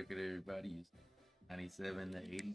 record, everybody, is 97-80.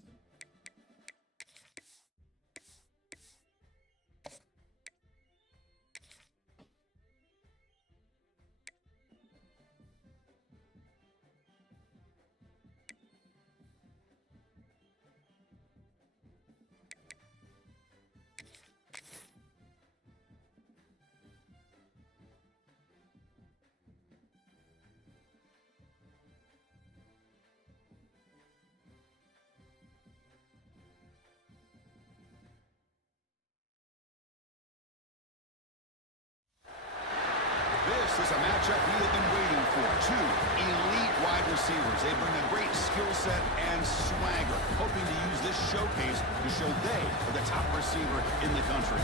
This is a matchup we have been waiting for. Two elite wide receivers. They bring a great skill set and swagger, hoping to use this showcase to show they are the top receiver in the country.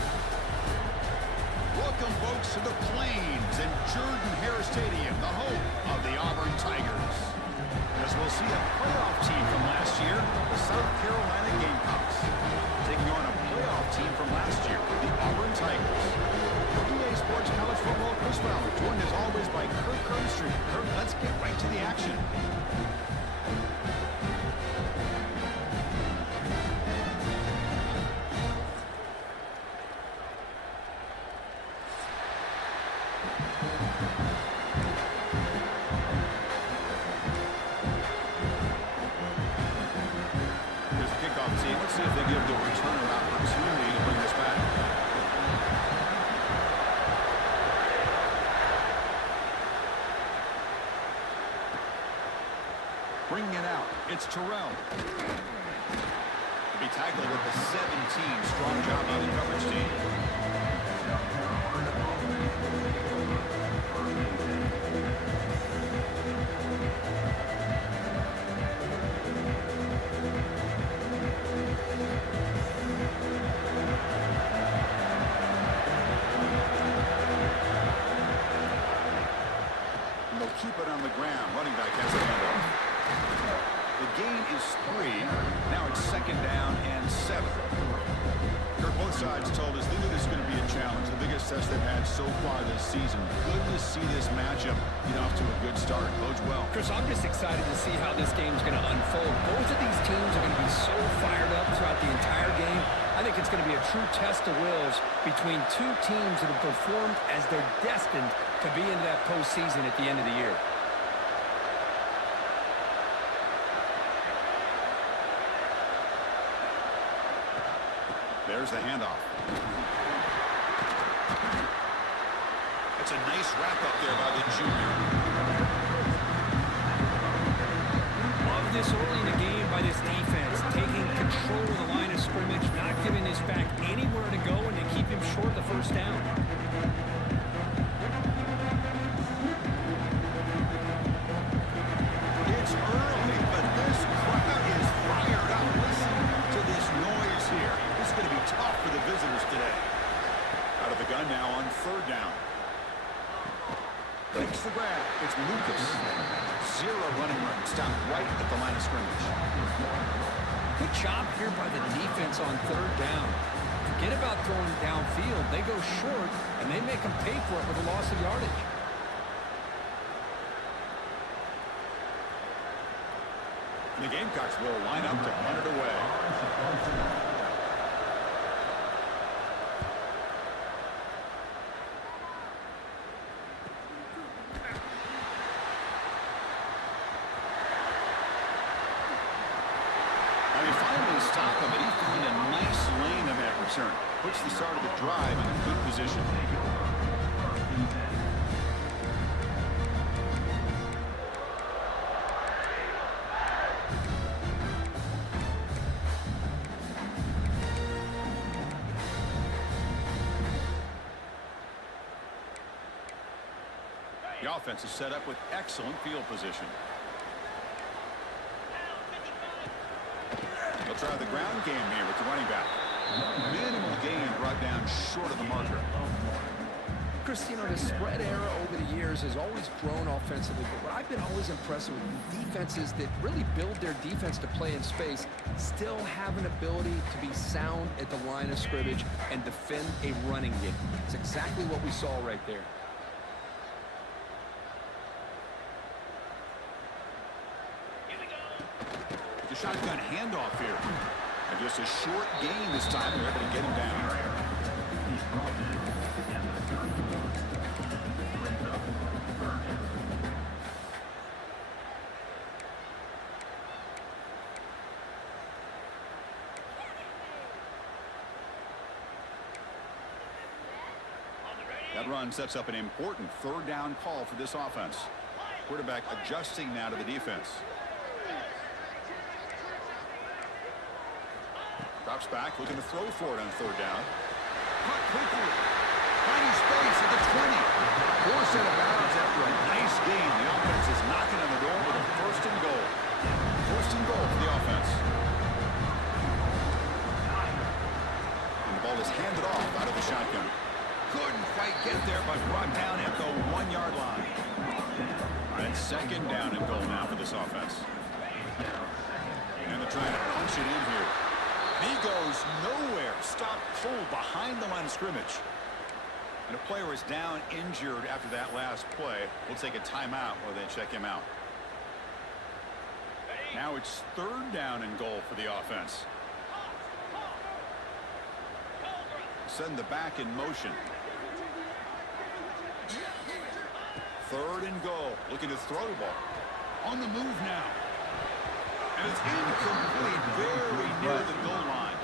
Welcome, folks, to the Plains and Jordan-Hare Stadium, the home of the Auburn Tigers. As we'll see a playoff team from last year, the South Carolina Gamecocks, taking on a playoff team from last year, the Auburn Tigers. EA Sports College Football, Chris Fowler, joined as always by Kirk Cronstreet. Kirk, let's get right to the action. Here's the kickoff team. Let's see if they give the returner an opportunity to bring this back. Bringing it out, it's Terrell. To be tackled with the 17. Strong job by the coverage team. And they'll keep it on the ground. Running back has the handoff. The gain is 3. Now it's 2nd down and 7. Kirk, both sides told us they knew this was going to be a challenge. The biggest test they've had so far this season. Good to see this matchup get off to a good start. Bodes well. Chris, I'm just excited to see how this game is going to unfold. Both of these teams are going to be so fired up throughout the entire game. I think it's going to be a true test of wills between two teams that have performed as they're destined to be in that postseason at the end of the year. There's the handoff. It's a nice wrap up there by the junior. Love this early in the game by this defense, taking control of the line of scrimmage, not giving this back anywhere to go, and to keep him short of the first down. It's early, but this crowd is fired up. Listen to this noise here. This is going to be tough for the visitors today. Out of the gun now on 3rd down. Takes the grab. It's Lucas. 0 running room. Stopped right at the line of scrimmage. Good job here by the defense on 3rd down. Forget about throwing downfield. They go short, and they make them pay for it with a loss of yardage. And the Gamecocks will line up to punt it away. And they finally stop him, and he found a nice lane of that return. Puts the start of the drive in a good position. The offense is set up with excellent field position. They'll try the ground game here with the running back. Minimal gain brought down short of the marker. Chris, you know, the spread era over the years has always grown offensively, but what I've been always impressed with defenses that really build their defense to play in space still have an ability to be sound at the line of scrimmage and defend a running game. It's exactly what we saw right there. Here we go. shotgun handoff here. And just a short gain this time. They're able to get him down. That run sets up an important third down call for this offense. Quarterback adjusting now to the defense. Drops back, looking to throw for it on third down. Caught quickly. Finding space at the 20. Forced out of bounds after a nice gain. The offense is knocking on the door with a first and goal. First and goal for the offense. And the ball is handed off out of the shotgun. Couldn't quite get there, but brought down at the 1-yard line. All right, second down and goal now for this offense. And they're trying to punch it in here. He goes nowhere. Stopped cold behind the line of scrimmage. And a player is down injured after that last play. We'll take a timeout while they check him out. Now it's third down and goal for the offense. Send the back in motion. Third and goal. Looking to throw the ball. On the move now. And it's incomplete. Very near the goal line.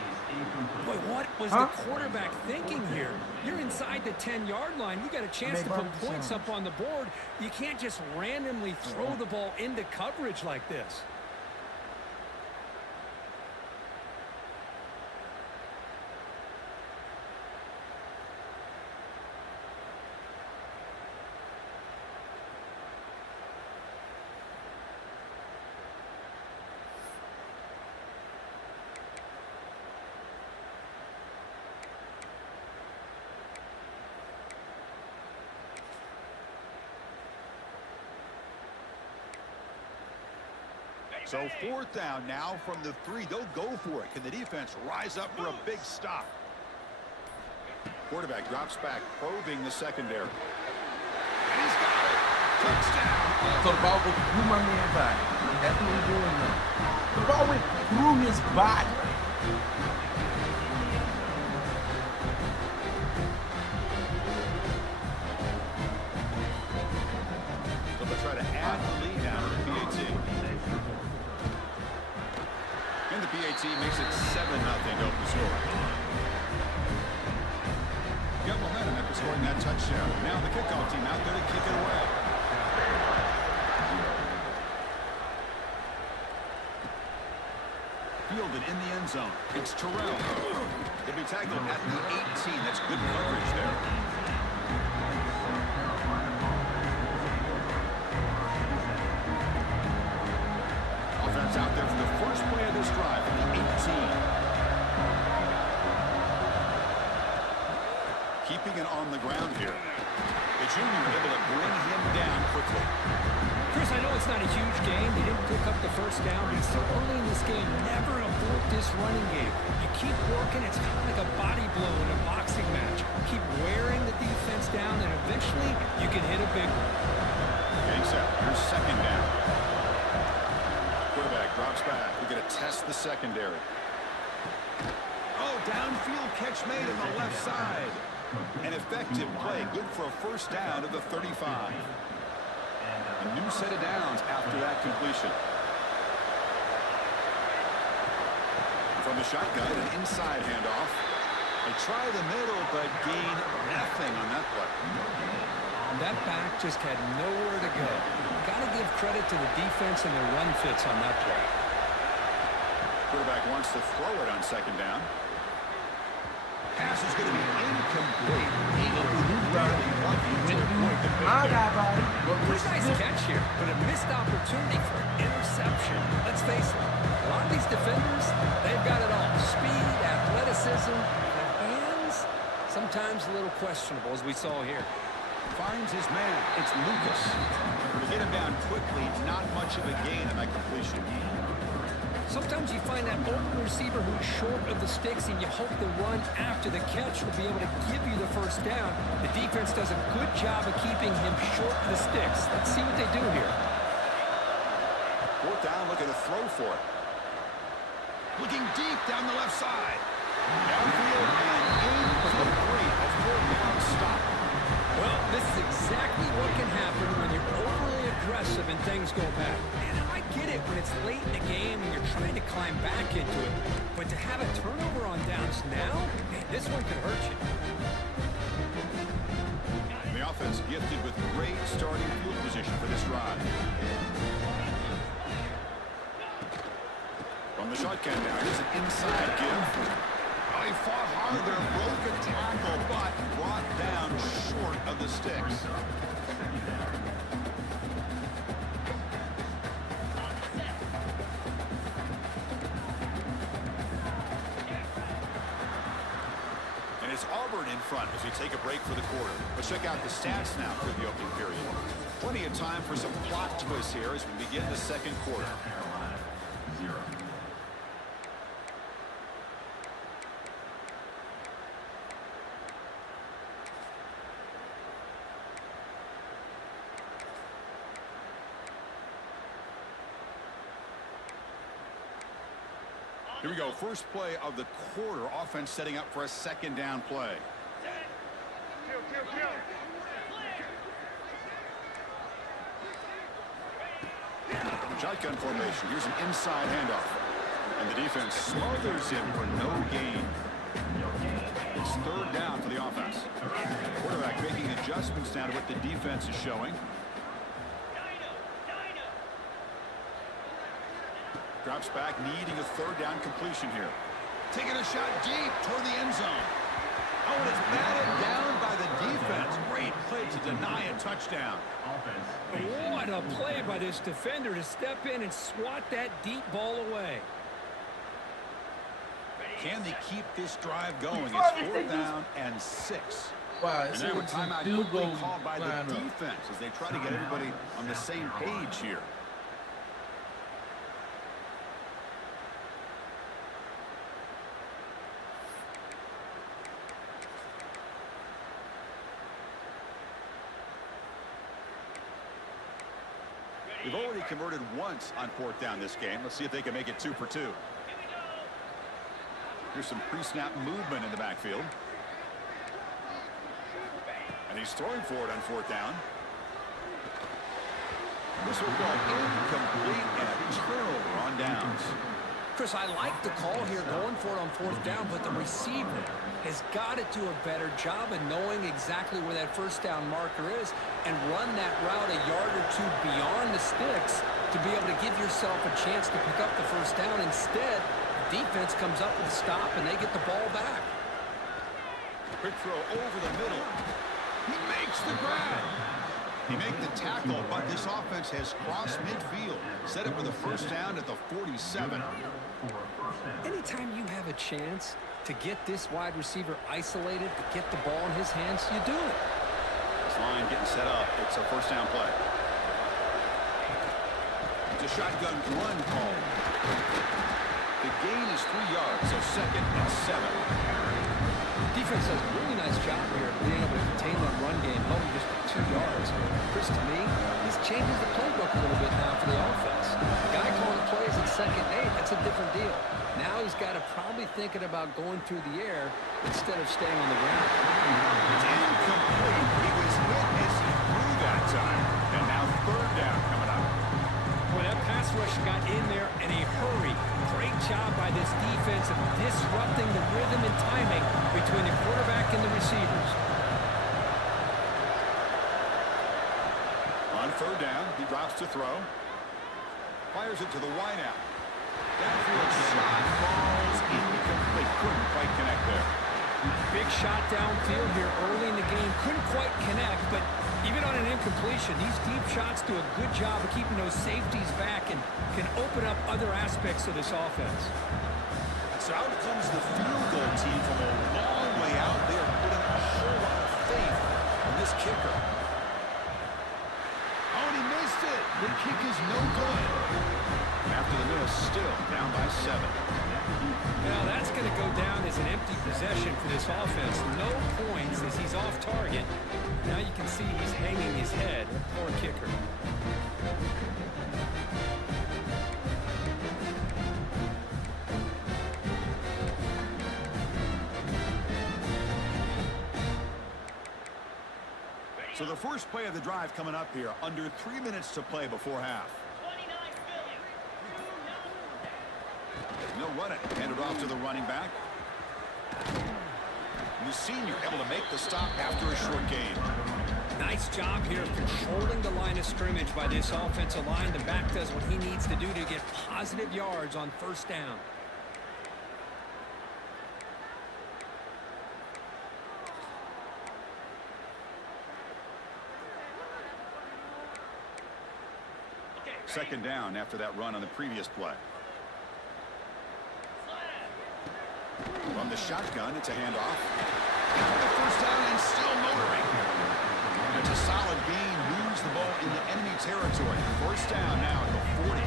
Boy, what was the quarterback thinking here? You're inside the 10-yard line. You got a chance to put points up on the board. You can't just randomly throw the ball into coverage like this. So fourth down now from the 3. They'll go for it. Can the defense rise up for a big stop? Quarterback drops back, probing the secondary. And he's got it. Touchdown. So the ball went through my man's body. That's what we're doing now. The ball went through his body. So they'll try to add the lead now to the PAT. And the PAT makes it 7-0 to open the score. Got momentum after scoring that touchdown. Now the kickoff team out there to kick it away. Fielded in the end zone. It's Terrell. He'll be tackled at the 18. That's good coverage there. Offense out there for the first play of this drive at the 18. Keeping it on the ground here. The junior able to bring him down quickly. Chris, I know it's not a huge game. They didn't pick up the first down, but it's still early in this game. Never abort this running game. You keep working. It's kind of like a body blow in a boxing match. Keep wearing the defense down, and eventually you can hit a big one. Banks out. Here's second down. Quarterback drops back. We're going to test the secondary. Oh, downfield catch made on the left side. An effective play. Good for a first down at the 35. A new set of downs after that completion. From the shotgun, an inside handoff. They try the middle, but gain nothing on that play. That back just had nowhere to go. Got to give credit to the defense and the run fits on that play. Quarterback wants to throw it on second down. Pass is going to be incomplete. Nice catch here, but a missed opportunity for an interception. Let's face it, a lot of these defenders, they've got it all. Speed, athleticism, and hands, sometimes a little questionable, as we saw here. Finds his man. It's Lucas. To get him down quickly, not much of a gain on that completion. Sometimes you find that open receiver who's short of the sticks, and you hope the run after the catch will be able to give you the first down. The defense does a good job of keeping him short of the sticks. Let's see what they do here. Fourth down, looking to throw for it. Looking deep down the left side. Downfield and incomplete. A 4th down stop. Well, this is exactly what can happen when you're overly aggressive and things go bad. And I get it when it's late in the game and you're trying to climb back into it. But to have a turnover on downs now, man, this one could hurt you. The offense gifted with great starting field position for this drive. From the shotgun now, here's an inside give. Oh, he fought hard there, broke a tackle, but brought down short of the sticks. And it's Auburn in front as we take a break for the quarter. Let's check out the stats now for the opening period. Plenty of time for some plot twists here as we begin the second quarter. Carolina, 0. Here we go, first play of the quarter. Offense setting up for a 2nd down play. Shotgun formation. Here's an inside handoff. And the defense smothers him for no gain. It's 3rd down for the offense. Quarterback making adjustments now to what the defense is showing. Drops back, needing a 3rd down completion here. Taking a shot deep toward the end zone. Oh, and it's batted down by the defense. Great play to deny a touchdown. What a play by this defender to step in and swat that deep ball away. Can they keep this drive going? It's 4th down and 6. Wow, And now a timeout quickly called by the defense as they try to get everybody on the same page here. They've already converted once on 4th down this game. Let's see if they can make it 2 for 2. Here's some pre-snap movement in the backfield. And he's throwing for it on 4th down. This will go incomplete and a turnover on downs. Chris, I like the call here going for it on 4th down, but the receiver has got to do a better job of knowing exactly where that 1st down marker is and run that route a yard or 2 beyond the sticks to be able to give yourself a chance to pick up the 1st down. Instead, the defense comes up with a stop and they get the ball back. Quick throw over the middle. He makes the grab. He made the tackle, but this offense has crossed midfield. Set up with a 1st down at the 47. Anytime you have a chance to get this wide receiver isolated, to get the ball in his hands, you do it. This line getting set up. It's a 1st down play. It's a shotgun run call. The gain is 3 yards, so 2nd and 7. Defense does a really nice job here being able to contain that run game, helping just 2 yards. Chris, to me, this changes the playbook a little bit now for the offense. The guy calling the plays at 2nd and 8, that's a different deal. Now he's got to probably thinking about going through the air instead of staying on the ground. It's incomplete. He was hit as he threw that time. And now 3rd down coming up. Well, that pass rush got in there in a hurry. Great job by this defense of disrupting the rhythm and timing between the quarterback and the receivers. On 3rd down, he drops to throw. Fires it to the wideout. Downfield shot falls incomplete. Couldn't quite connect there. Big shot downfield here early in the game. Couldn't quite connect, but even on an incompletion, these deep shots do a good job of keeping those safeties back and can open up other aspects of this offense. So out comes the field goal team from a long way out. They are putting a whole lot of faith in this kicker. Oh, and he missed it. The kick is no good. After the miss, still down by 7. Now that's going to go down as an empty possession for this offense. No points as he's off target. Now you can see he's hanging his head. Poor kicker. So the first play of the drive coming up here, under 3 minutes to play before half. They'll run it. Hand it off to the running back. The senior able to make the stop after a short gain. Nice job here of controlling the line of scrimmage by this offensive line. The back does what he needs to do to get positive yards on first down. Second down after that run on the previous play. From the shotgun, it's a handoff. The first down and still motoring. It's a solid gain, moves the ball into enemy territory. First down now at the 40.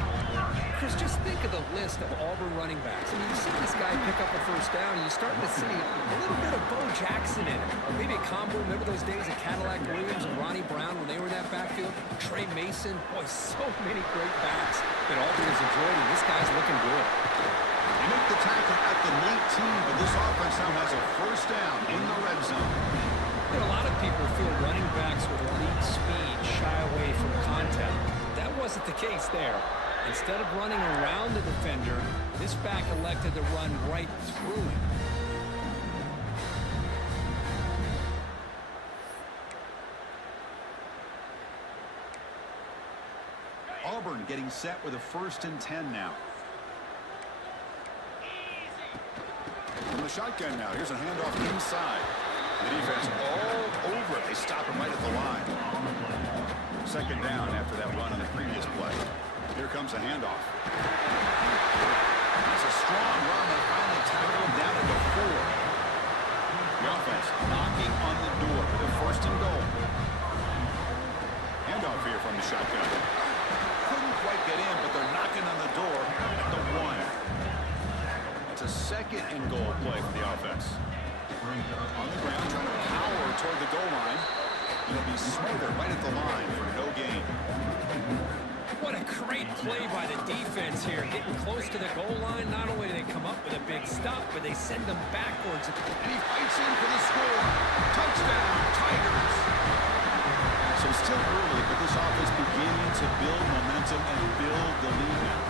Chris, just think of the list of Auburn running backs. I mean, you see this guy pick up a first down, and you're starting to see a little bit of Bo Jackson in it. Or maybe a combo. Remember those days of Cadillac Williams and Ronnie Brown when they were in that backfield? Trey Mason. Boy, so many great backs that Auburn has enjoyed, and this guy's looking good. They make the tackle at the 19, but this offense now has a first down in the red zone. You know, a lot of people feel running backs with elite speed shy away from contact. That wasn't the case there. Instead of running around the defender, this back elected to run right through him. Auburn getting set with a 1st and 10 now. From the shotgun now, here's a handoff inside. The defense all over it. They stop him right at the line. Second down after that run on the previous play. Here comes a handoff. That's a strong run. They finally tackle him down at the 4. The offense knocking on the door with a 1st and goal. Handoff here from the shotgun. Couldn't quite get in, but they're knocking on the door at the 1. It's a 2nd and goal play for the offense. On the ground, trying to power toward the goal line. It'll be smothered right at the line for no gain. What a great play by the defense here. Getting close to the goal line, not only do they come up with a big stop, but they send them backwards. And he fights in for the score. Touchdown, Tigers. So still early, but this offense beginning to build momentum and build the lead now.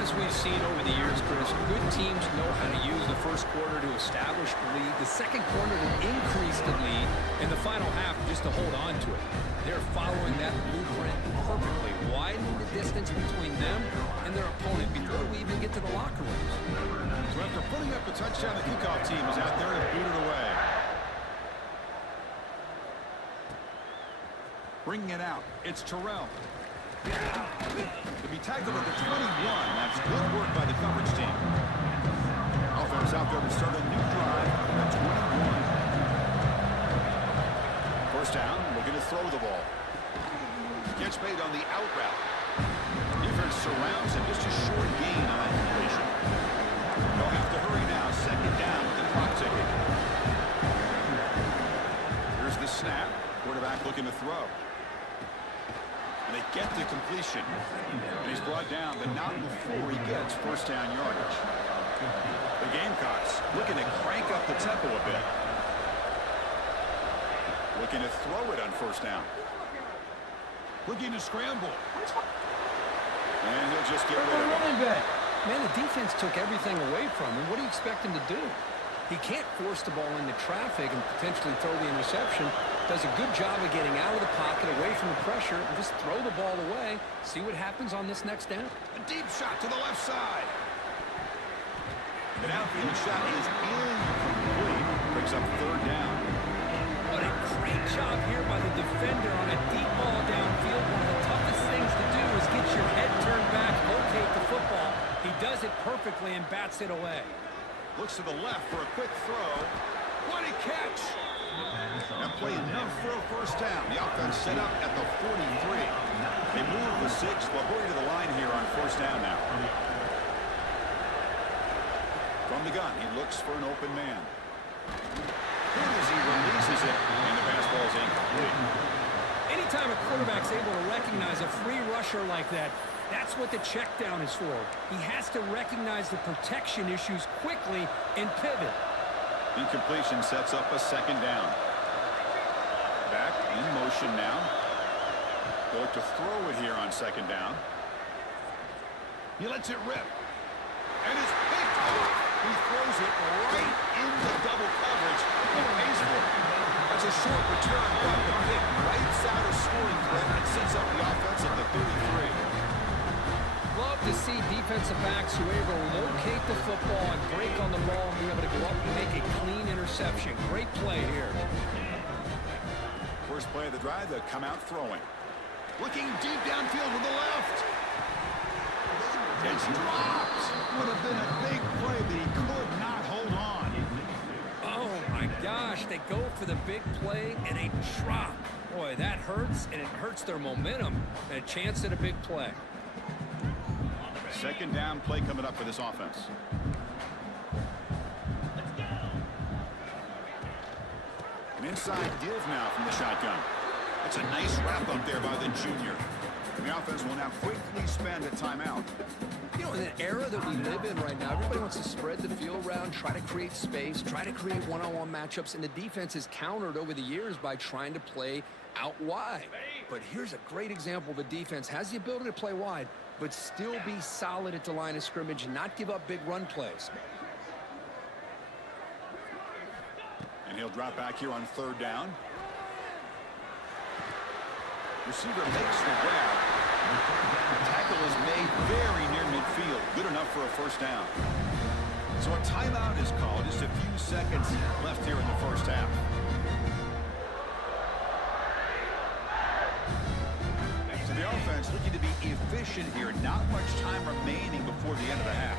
As we've seen over the years, Chris, good teams know how to use the first quarter to establish the lead, the second quarter to increase the lead, and the final half just to hold on to it. They're following that blueprint perfectly, widening the distance between them and their opponent before we even get to the locker rooms. So after putting up a touchdown, the kickoff team is out there to boot it away. Bringing it out, it's Terrell. To be tackled at the 21, that's good work by the coverage team. Offense out there to start a new drive at 21. First down, looking to throw the ball. Gets made on the out route. Defense surrounds him, just a short gain on that completion. They'll have to hurry now, 2nd down with the clock ticking. Here's the snap, quarterback looking to throw. And they get the completion. And he's brought down, but not before he gets first down yardage. The Gamecocks looking to crank up the tempo a bit. Looking to throw it on first down. Looking to scramble. And he'll just get rid of it. Man, the defense took everything away from him. What do you expect him to do? He can't force the ball into traffic and potentially throw the interception. Does a good job of getting out of the pocket, away from the pressure, and just throw the ball away. See what happens on this next down. A deep shot to the left side. The downfield shot is incomplete. Brings up 3rd down. What a great job here by the defender on a deep ball downfield. One of the toughest things to do is get your head turned back, locate the football. He does it perfectly and bats it away. Looks to the left for a quick throw. What a catch! That play enough for a first down. The offense set up at the 43. They move the 6. We'll hurry to the line here on first down now. From the gun, he looks for an open man. As he releases it, and the pass ball is incomplete. Anytime a quarterback's able to recognize a free rusher like that, that's what the check down is for. He has to recognize the protection issues quickly and pivot. Incompletion sets up a 2nd down. back in motion now. They'll look to throw it here on second down. He lets it rip. And it's picked off. He throws it right into double coverage and pays for it. That's a short return, but the pick wipes out a scoring threat and sets up the offense at the 33. Love to see defensive backs who are able to locate the football and break on the ball and be able to go up and make a clean interception. Great play here. First play of the drive, they'll come out throwing. Looking deep downfield with the left. It's dropped. Would have been a big play, but he could not hold on. Oh, my gosh. They go for the big play, and they drop. Boy, that hurts, and it hurts their momentum. And a chance at a big play. Second down play coming up for this offense. An inside give now from the shotgun. It's a nice wrap up there by the junior. And the offense will now quickly spend a timeout. You know, in an era that we live in right now, everybody wants to spread the field around, try to create space, try to create one-on-one matchups, and the defense is countered over the years by trying to play out wide. But here's a great example. The defense has the ability to play wide, but still be solid at the line of scrimmage and not give up big run plays. And he'll drop back here on third down. Receiver makes the grab. Tackle is made very near midfield. Good enough for a first down. So a timeout is called. Just a few seconds left here in the first half. So the offense looking to be efficient here. Not much time remaining before the end of the half.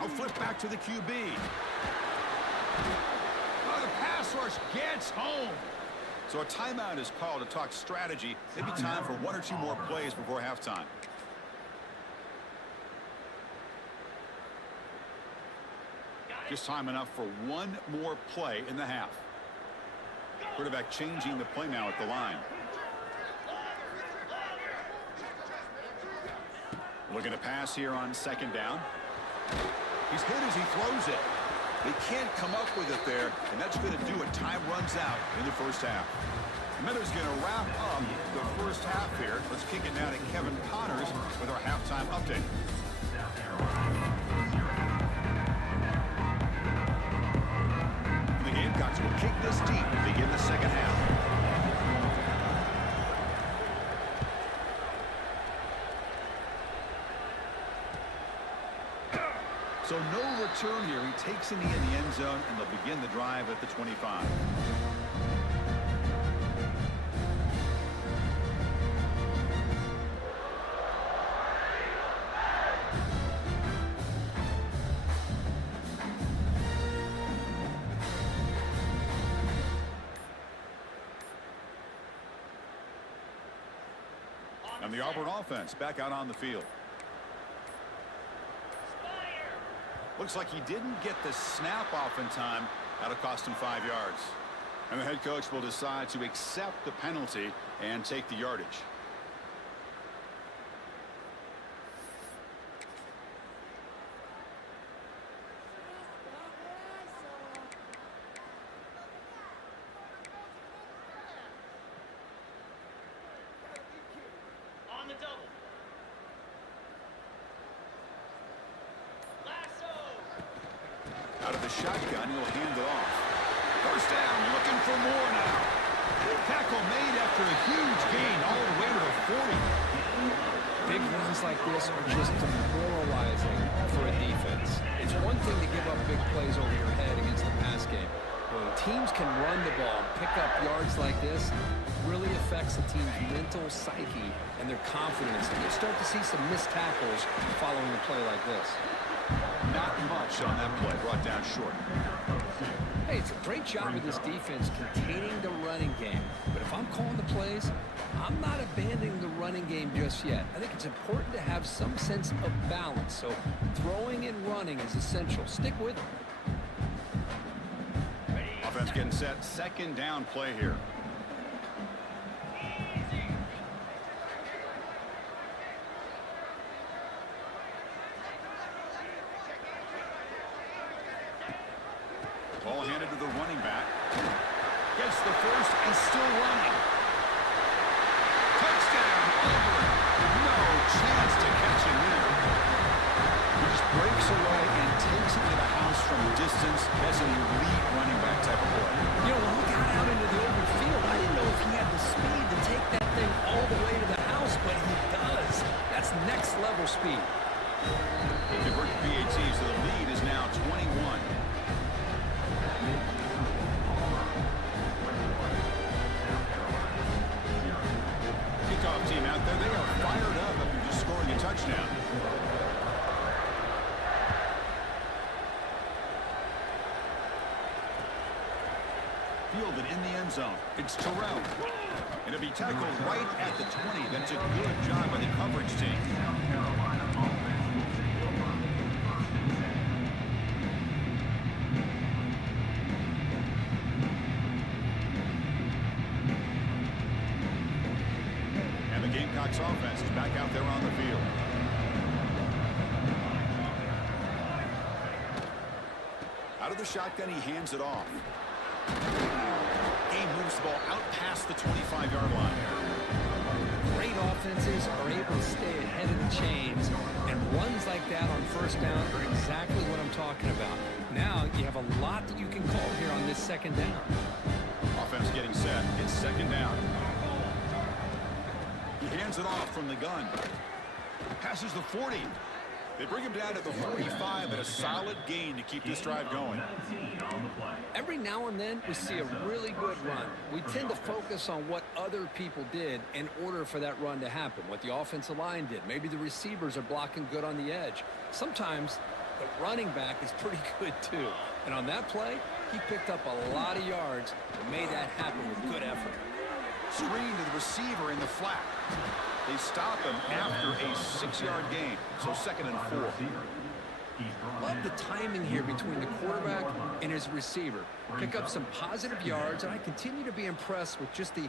I'll flip back to the QB. Oh, the pass rush gets home. So a timeout is called to talk strategy. Maybe time for one or two more plays before halftime. Just time enough for one more play in the half. Quarterback changing the play now at the line. Looking to pass here on second down. He's hit as he throws it. They can't come up with it there, and that's going to do it. Time runs out in the first half. Miller's going to wrap up the first half here. Let's kick it now to Kevin Connors with our halftime update. The Gamecocks will kick this deep to begin the second half. So no return here. He takes it in the end zone, and they'll begin the drive at the 25. And the Auburn offense back out on the field. Looks like he didn't get the snap off in time. That'll cost him 5 yards. And the head coach will decide to accept the penalty and take the yardage. On the double. Out of the shotgun, he'll hand it off. First down, looking for more now. Tackle made after a huge gain all the way to the 40. Big runs like this are just demoralizing for a defense. It's one thing to give up big plays over your head against the pass game. When teams can run the ball, pick up yards like this, really affects the team's mental psyche and their confidence. And you start to see some missed tackles following a play like this. Not much on that play, brought down short. Hey, it's a great job of this defense containing the running game. But if I'm calling the plays, I'm not abandoning the running game just yet. I think it's important to have some sense of balance. So throwing and running is essential. Stick with it. Offense getting set. Second down play here. Ball handed to the running back. Gets the first and still running. Touchdown, Auburn. No chance to catch him there. He just breaks away and takes it to the house from distance. That's an elite running back type of play. You know, when he got out into the open field, I didn't know if he had the speed to take that thing all the way to the house, but he does. That's next level speed. They convert to PAT, so the lead is now 21. Kickoff team out there. They are fired up after just scoring a touchdown. Fielded in the end zone. It's Terrell. And it'll be tackled right at the 20. That's a good job by the coverage team. And the Gamecocks offense is back out there on the field. Out of the shotgun, he hands it off. Game moves the ball out past the 25-yard line. Great offenses are able to stay ahead of the chains, and runs like that on first down are exactly what I'm talking about. Now you have a lot that you can call here on this second down. Offense getting set. It's second down. He hands it off from the gun. Passes the 40. They bring him down to the 45 and a solid gain to keep this drive going. Every now and then we see a really good run. We tend to focus on what other people did in order for that run to happen, what the offensive line did. Maybe the receivers are blocking good on the edge. Sometimes the running back is pretty good too. And on that play, he picked up a lot of yards and made that happen with good effort. Screen to the receiver in the flat. They stop him after a 6-yard gain, so second and 4. Love the timing here between the quarterback and his receiver. Pick up some positive yards, and I continue to be impressed with just the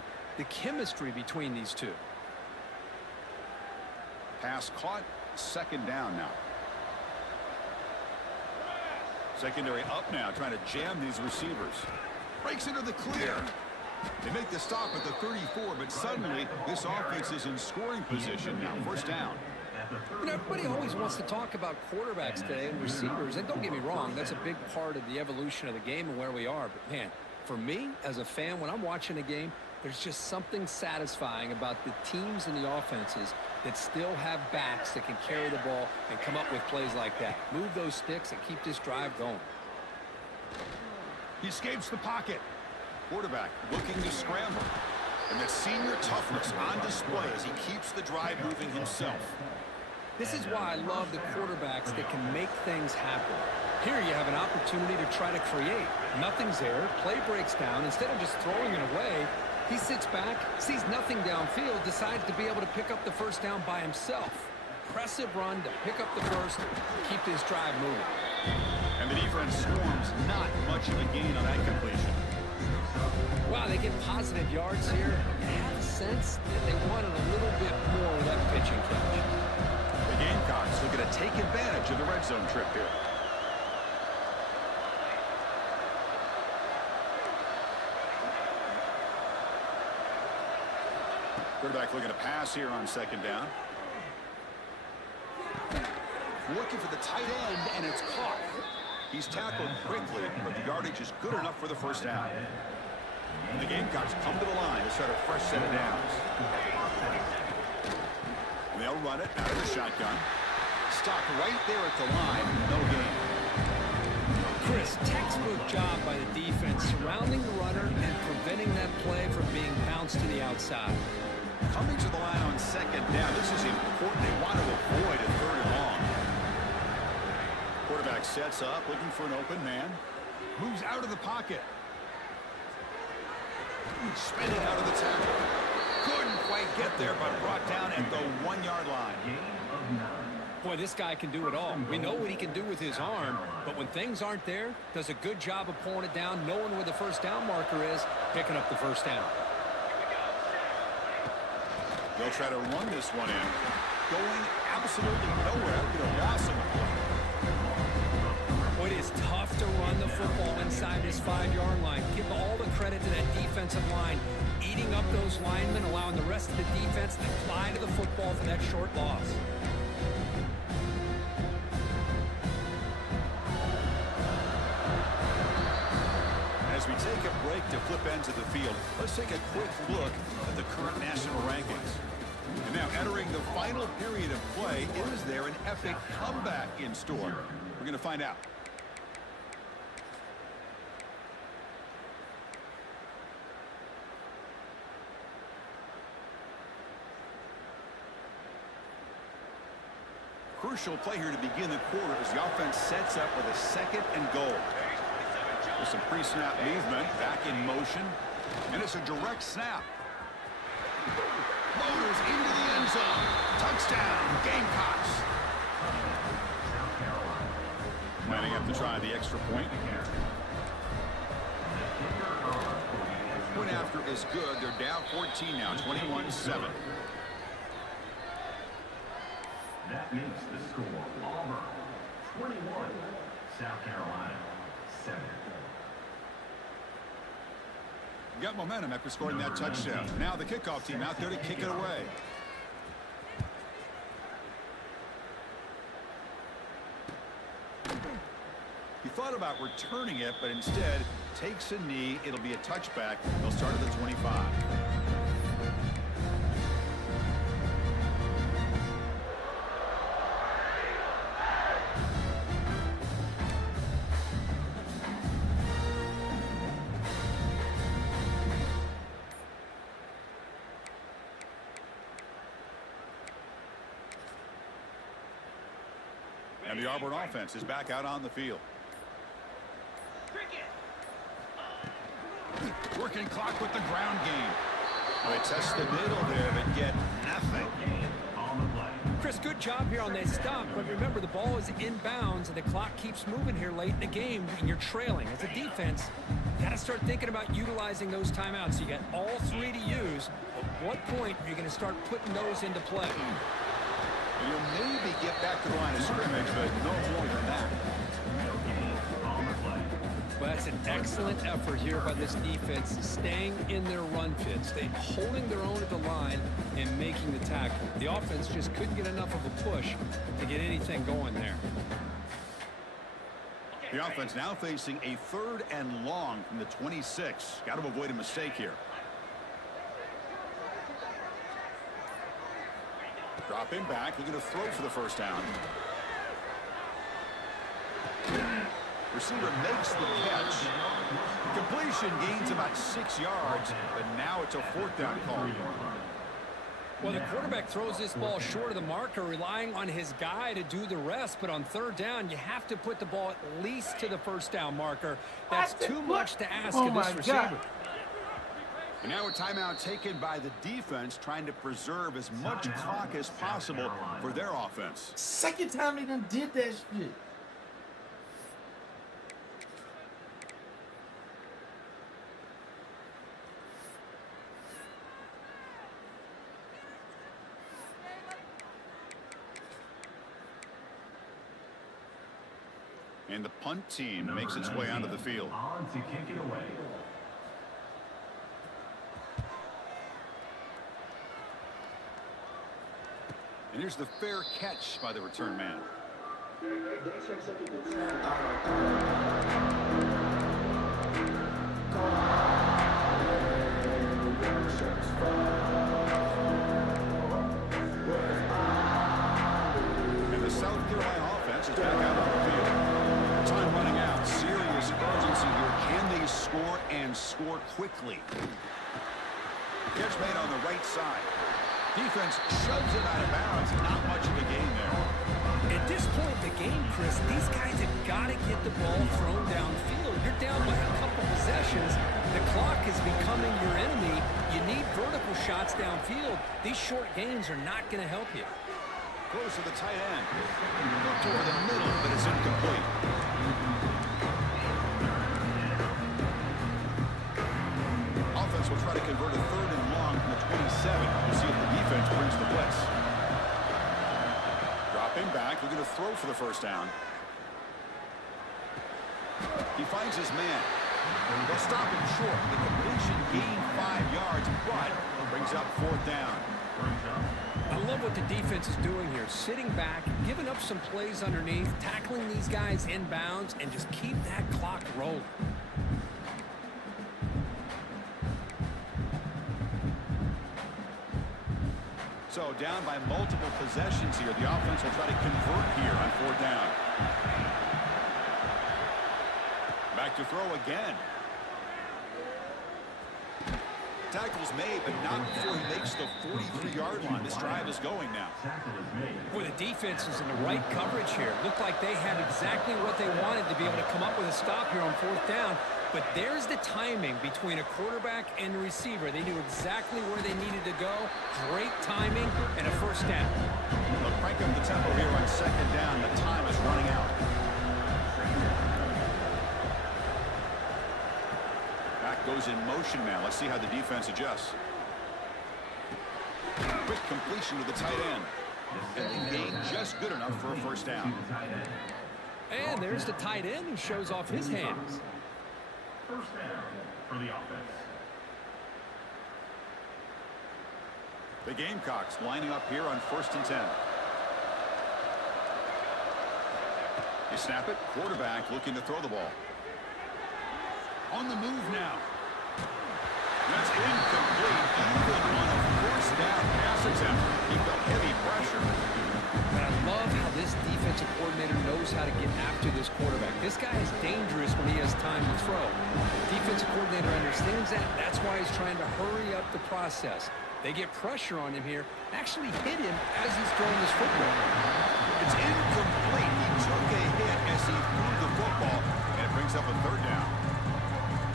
chemistry between these two. Pass caught, second down now. Secondary up now, trying to jam these receivers. Breaks into the clear. They make the stop at the 34, but suddenly this offense is in scoring position now. First down. You know, everybody always wants to talk about quarterbacks today and receivers, and don't get me wrong, that's a big part of the evolution of the game and where we are. But, man, for me, as a fan, when I'm watching a game, there's just something satisfying about the teams and the offenses that still have backs that can carry the ball and come up with plays like that. Move those sticks and keep this drive going. He escapes the pocket. Quarterback looking to scramble. And that senior toughness on display as he keeps the drive moving himself. This is why I love the quarterbacks that can make things happen. Here you have an opportunity to try to create. Nothing's there. Play breaks down. Instead of just throwing it away, he sits back, sees nothing downfield, decides to be able to pick up the first down by himself. Impressive run to pick up the first, keep this drive moving. And the defense swarms not much of a gain on that completion. Wow, they get positive yards here. You have a sense that they wanted a little bit more of that pitching catch. The Gamecocks looking to take advantage of the red zone trip here. Quarterback looking to pass here on second down. Looking for the tight end, and it's caught. He's tackled quickly, but the yardage is good enough for the first down. And the Gamecocks come to the line to start a fresh set of downs. And they'll run it out of the shotgun. Stopped right there at the line. No gain. Chris, textbook job by the defense surrounding the runner and preventing that play from being bounced to the outside. Coming to the line on second down. This is important. They want to avoid a third and long. Quarterback sets up, looking for an open man. Moves out of the pocket. Spin it out of the tackle. Couldn't quite get there, but brought down at the 1-yard line. Boy, this guy can do it all. We know what he can do with his arm, but when things aren't there, does a good job of pulling it down, knowing where the first down marker is, picking up the first down. They'll try to run this one in. Going absolutely nowhere. It'll be a loss of a play. Boy, it is tough to run the football inside this 5-yard line. Give all the credit to that defensive line, eating up those linemen, allowing the rest of the defense to fly to the football for that short loss. As we take a break to flip ends of the field, let's take a quick look at the current national rankings. And now entering the final period of play, is there an epic comeback in store? We're going to find out. Crucial play here to begin the quarter as the offense sets up with a 2nd and goal. With some pre-snap movement, back in motion, and it's a direct snap. Motors into the end zone. Touchdown, Gamecocks. Lining up to try the extra point. Point after is good. They're down 14 now, 21-7. That makes the score Auburn 21, South Carolina 7. Got momentum after scoring that touchdown. Now the kickoff team out there to kick it away. He thought about returning it, but instead takes a knee. It'll be a touchback. They'll start at the 25. And the Auburn offense is back out on the field. Working clock with the ground game. They test the middle there, but get nothing. Chris, good job here on that stop, but remember the ball is inbounds and the clock keeps moving here late in the game and you're trailing. As a defense, you got to start thinking about utilizing those timeouts. You got all 3 to use. At what point are you going to start putting those into play? You'll maybe get back to the line of scrimmage, but no more than that. Well, that's an excellent effort here by this defense, staying in their run fits, holding their own at the line and making the tackle. The offense just couldn't get enough of a push to get anything going there. The offense now facing a 3rd and long from the 26. Got to avoid a mistake here. Dropping back, looking to throw for the first down. Receiver makes the catch. Completion gains about 6 yards, but now it's a 4th down call. Well, the quarterback throws this ball short of the marker, relying on his guy to do the rest. But on 3rd down, you have to put the ball at least to the first down marker. That's too much to ask of this receiver. And now a timeout taken by the defense, trying to preserve as much clock as possible for their offense. 2nd time they done did that shit. And the punt team makes its way onto the field. On to kick it away. And here's the fair catch by the return man. And the South Carolina offense is back out on the field. Time running out. Serious urgency here. Can they score and score quickly? Catch made on the right side. Defense shoves it out of bounds. Not much of a gain there. At this point in the game, Chris, these guys have got to get the ball thrown downfield. You're down by a couple possessions. The clock is becoming your enemy. You need vertical shots downfield. These short gains are not going to help you. Close to the tight end. Looked over the middle, but it's incomplete. Offense will try to convert a 3rd and long from the 27. We'll see if the defense brings the blitz. Dropping back, looking to throw for the first down. He finds his man. They'll stop him short. The completion gained 5 yards, but brings up 4th down. I love what the defense is doing here. Sitting back, giving up some plays underneath, tackling these guys inbounds, and just keep that clock rolling. So down by multiple possessions here. The offense will try to convert here on 4th down. Back to throw again. Tackle's made, but not before he makes the 43-yard line. This drive is going now. Boy, the defense is in the right coverage here. Looked like they had exactly what they wanted to be able to come up with a stop here on 4th down. But there's the timing between a quarterback and the receiver. They knew exactly where they needed to go. Great timing and a 1st down. They'll crank up the tempo here on 2nd down. The time is running out. Back goes in motion now. Let's see how the defense adjusts. Quick completion to the tight end. And the gain just good enough for a 1st down. And there's the tight end who shows off his hands. 1st down for the offense. The Gamecocks lining up here on 1st and 10. You snap it. Quarterback looking to throw the ball. On the move now. That's incomplete. Even on a 1st down pass attempt, he felt heavy pressure. But I love how this defensive coordinator knows how to get after this quarterback. This guy is dangerous when he has time to throw. The defensive coordinator understands that. That's why he's trying to hurry up the process. They get pressure on him here, actually hit him as he's throwing this football. It's incomplete. He took a hit as he threw the football, and it brings up a 3rd down.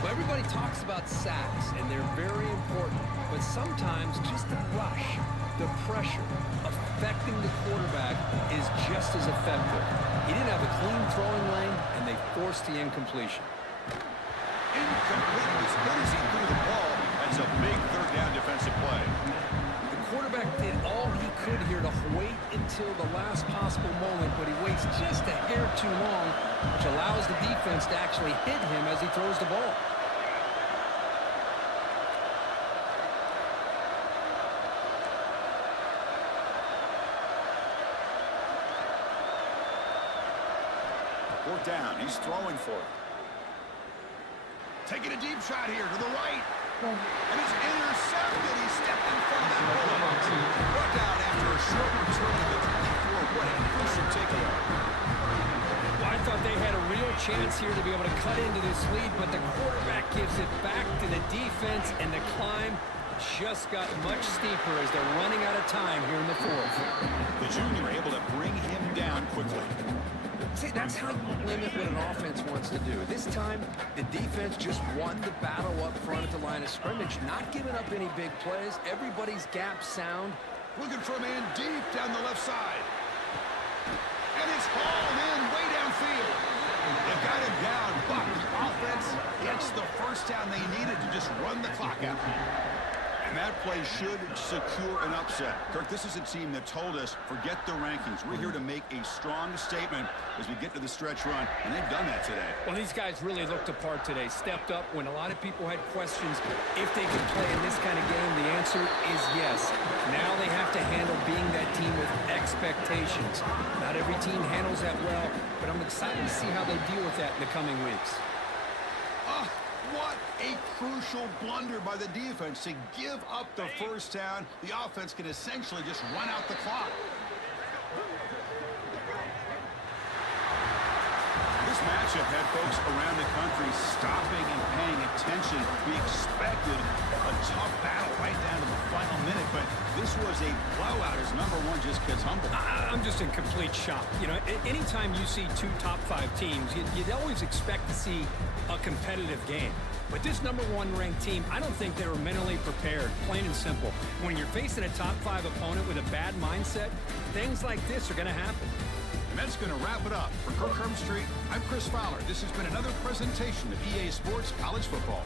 Well, everybody talks about sacks, and they're very important. But sometimes just the rush, the pressure, affecting the quarterback is just as effective. He didn't have a clean throwing lane, and they forced the incompletion. Incomplete as good as he threw the ball. That's a big 3rd down defensive play. The quarterback did all he could here to wait until the last possible moment, but he waits just a hair too long, which allows the defense to actually hit him as he throws the ball. Fourth down. He's throwing for it. Taking a deep shot here to the right. And it's intercepted. He stepped in front of that bullet. Brought down after a short return to the 24. What a crucial takeaway. Well, I thought they had a real chance here to be able to cut into this lead, but the quarterback gives it back to the defense, and the climb just got much steeper as they're running out of time here in the 4th. The junior able to bring him down quickly. See, that's how you limit what an offense wants to do. This time, the defense just won the battle up front at the line of scrimmage, not giving up any big plays. Everybody's gap sound. Looking for a man deep down the left side. And it's hauled in way downfield. They got him down, but the offense gets the 1st down they needed to just run the clock out. And that play should secure an upset. Kirk, this is a team that told us, forget the rankings. We're here to make a strong statement as we get to the stretch run, and they've done that today. Well, these guys really looked apart today, stepped up when a lot of people had questions if they could play in this kind of game. The answer is yes. Now they have to handle being that team with expectations. Not every team handles that well, but I'm excited to see how they deal with that in the coming weeks. What a crucial blunder by the defense to give up the 1st down. The offense can essentially just run out the clock. This matchup had folks around the country stopping and paying attention. We expected a tough battle right down to the final minute, but this was a blowout as number 1 just gets humbled. I'm just in complete shock. You know, anytime you see 2 top 5 teams, you'd always expect to see a competitive game. But this number 1 ranked team, I don't think they were mentally prepared, plain and simple. When you're facing a top 5 opponent with a bad mindset, things like this are going to happen. And that's going to wrap it up. For Kirk Herbstreit, I'm Chris Fowler. This has been another presentation of EA Sports College Football.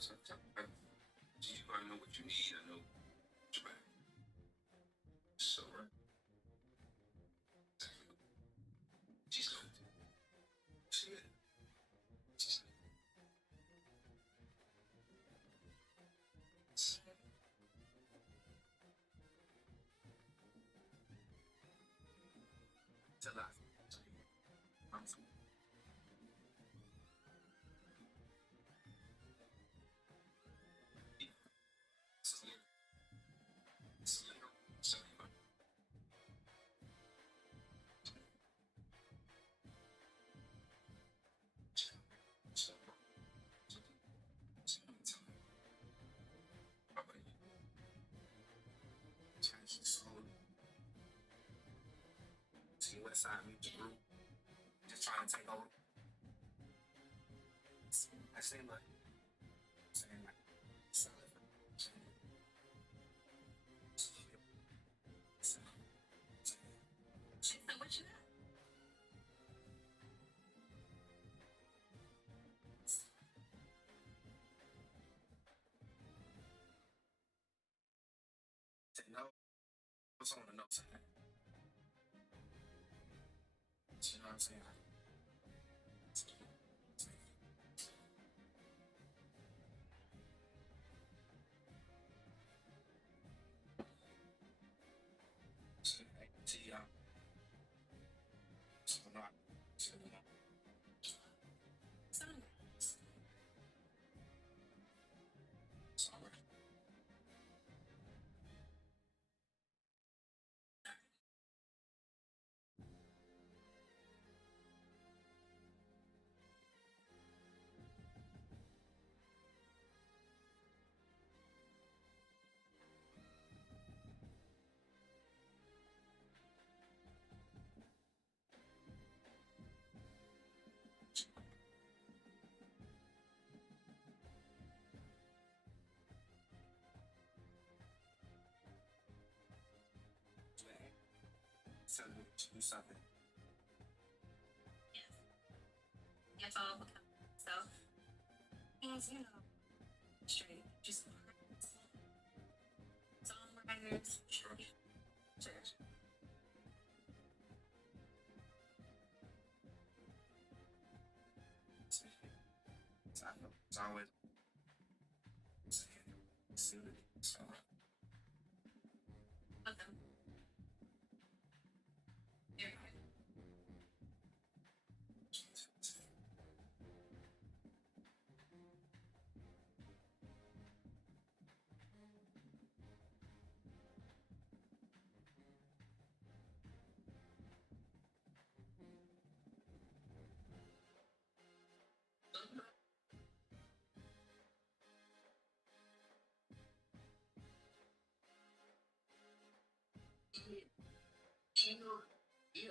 You I know what you need. I know what you back. So right. She's going to. She is. She's to laugh. I'm so West Side Music Group, just trying to take over. I say like, saying like, solid. So what you got? No, what's on the notes? You know what I'm saying? Some Do something. yes. If all become so as you know, straight, just songwriters. Sure. Sure. It's always suited. So. Okay. You're right. Yeah.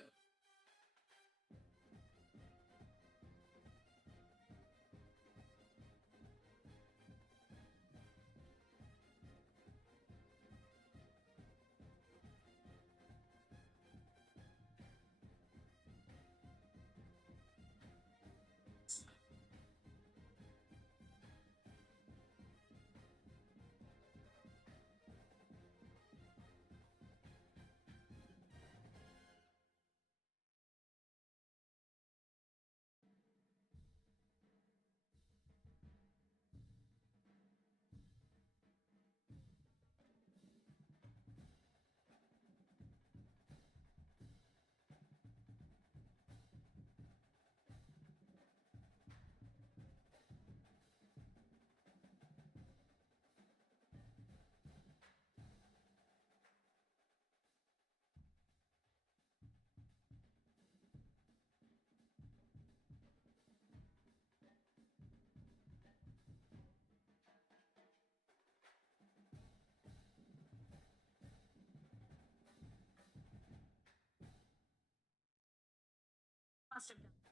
Must have done.